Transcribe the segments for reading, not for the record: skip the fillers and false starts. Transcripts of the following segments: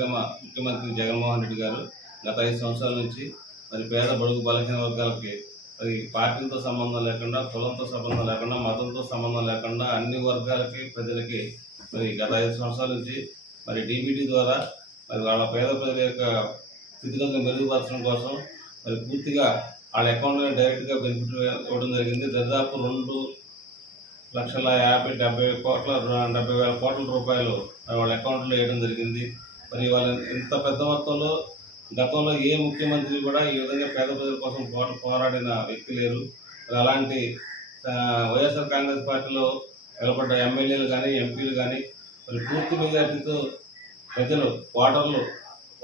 ప్రీతమ ముఖ్యమంత్రి జగన్మోహన్ రెడ్డి గారు గత 5 సంవత్సరాల నుంచి మరి పేద బడుగు బలహీన వర్గాలకి మరి పార్టీలతో సంబంధం లేకుండా, కులంతో సంబంధం లేకుండా, మతంతో సంబంధం లేకుండా అన్ని వర్గాలకి ప్రజలకి మరి గత 5 సంవత్సరాల నుంచి మరి డీబీటీ ద్వారా మరి వాళ్ళ పేద ప్రజల యొక్క స్థితిగతులను మెరుగుపరచడం కోసం మరి పూర్తిగా వాళ్ళ అకౌంట్లో డైరెక్ట్గా బెనిఫిట్ ఇవ్వడం జరిగింది. దాదాపు 2,50,70,000 కోట్ల రూపాయలు వాళ్ళ అకౌంట్లో వేయడం జరిగింది. మరి వాళ్ళ ఇంత పెద్ద మొత్తంలో గతంలో ఏ ముఖ్యమంత్రి కూడా ఈ విధంగా పేద ప్రజల కోసం పోరాడిన వ్యక్తి లేరు. అలాంటి వైఎస్ఆర్ కాంగ్రెస్ పార్టీలో నిలబడ్డ ఎమ్మెల్యేలు కానీ, ఎంపీలు కానీ మరి పూర్తి మెజార్టీతో ప్రజలు, ఓటర్లు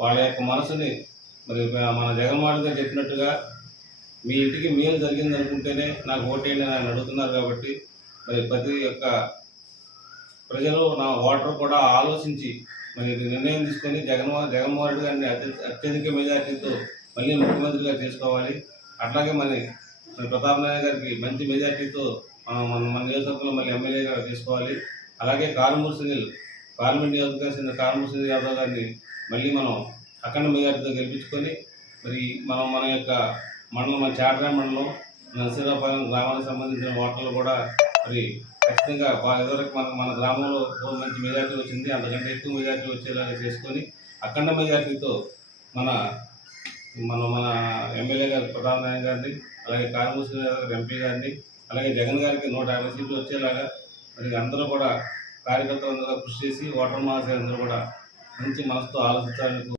వాళ్ళ యొక్క మనసుని మరి మన జగన్మోహన్ గారు చెప్పినట్టుగా మీ ఇంటికి మేలు జరిగింది అనుకుంటేనే నాకు ఓటేయండి అని ఆయన అడుగుతున్నారు. కాబట్టి మరి ప్రతి ఒక్క ప్రజలు, నా ఓటర్ కూడా ఆలోచించి మరి నిర్ణయం తీసుకొని జగన్మోహన్ రెడ్డి గారిని అత్యధిక మెజార్టీతో మళ్ళీ ముఖ్యమంత్రిగా చేసుకోవాలి. అట్లాగే మరి ప్రతాప్ నారాయణ గారికి మంచి మెజార్టీతో మన నియోజకవర్గంలో మళ్ళీ ఎమ్మెల్యేగా చేసుకోవాలి. అలాగే కారుమూరి సునీల్, పార్లమెంట్ నియోజకవర్గం చెందిన కారుమూరి సునీల్ యాదవ్ గారిని మళ్ళీ మనం అఖండ మెజార్టీతో గెలిపించుకొని మరి మన యొక్క మండలం, మన చాటరాయ మండలం, నరసీరాపాలెం గ్రామానికి సంబంధించిన ఓటర్లు కూడా మరి ఖచ్చితంగా ఎదురకు మన గ్రామంలో మంచి మెజార్టీ వచ్చింది, అంతకంటే ఎక్కువ మెజార్టీ వచ్చేలాగా చేసుకొని అఖండ మెజార్టీతో మన ఎమ్మెల్యే గారు ప్రతాప్ నారాయణ గారిని, అలాగే కారుమూరి సునీల్ యాదవ్ గారి ఎంపీ గారిని, అలాగే జగన్ గారికి 150 సీట్లు వచ్చేలాగా మరి అందరూ కూడా కార్యకర్తలందరూ కృషి చేసి ఓటర్ మహాశయులందరూ కూడా మంచి మనసుతో ఆలోచించాలని